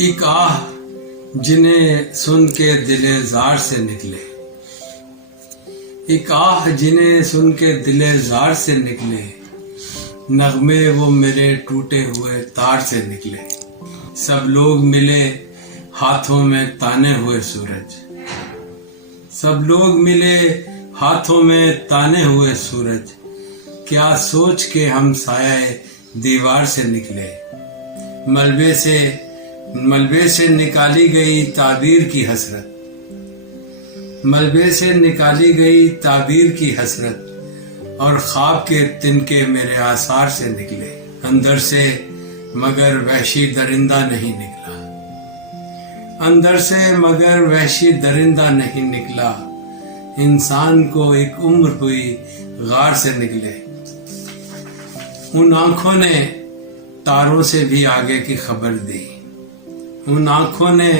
ایک آہ جنہیں سن کے دل زار سے نکلے، ایک آہ جنہیں سن کے دل زار سے نکلے، نغمے وہ میرے ٹوٹے ہوئے تار سے نکلے۔ سب لوگ ملے ہاتھوں میں تانے ہوئے سورج، سب لوگ ملے ہاتھوں میں تانے ہوئے سورج، کیا سوچ کے ہم سایہ دیوار سے نکلے۔ ملبے سے نکالی گئی تعبیر کی حسرت، ملبے سے نکالی گئی تعبیر کی حسرت، اور خواب کے تنکے میرے آثار سے نکلے۔ اندر سے مگر وحشی درندہ نہیں نکلا، اندر سے مگر وحشی درندہ نہیں نکلا، انسان کو ایک عمر ہوئی غار سے نکلے۔ ان آنکھوں نے تاروں سے بھی آگے کی خبر دی، ان آنکھوں نے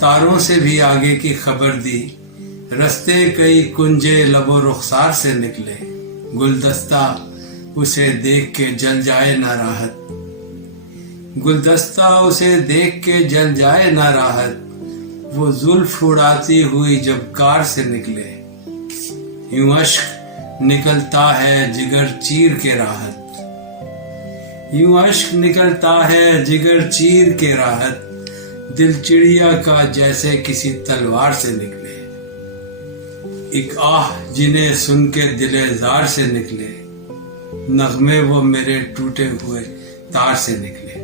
تاروں سے بھی آگے کی خبر دی، رستے کئی کنجے لب و رخسار سے نکلے۔ گلدستہ اسے دیکھ کے جل جائے نہ راحت، گلدستہ اسے دیکھ کے جل جائے نہ راحت، وہ زلف اڑاتی ہوئی جب کار سے نکلے۔ یوں اشک نکلتا ہے جگر چیر کے راحت، یوں اشک نکلتا ہے جگر چیر کے راحت، دل چڑیا کا جیسے کسی تلوار سے نکلے۔ ایک آہ جنہیں سن کے دل زار سے نکلے، نغمے وہ میرے ٹوٹے ہوئے تار سے نکلے۔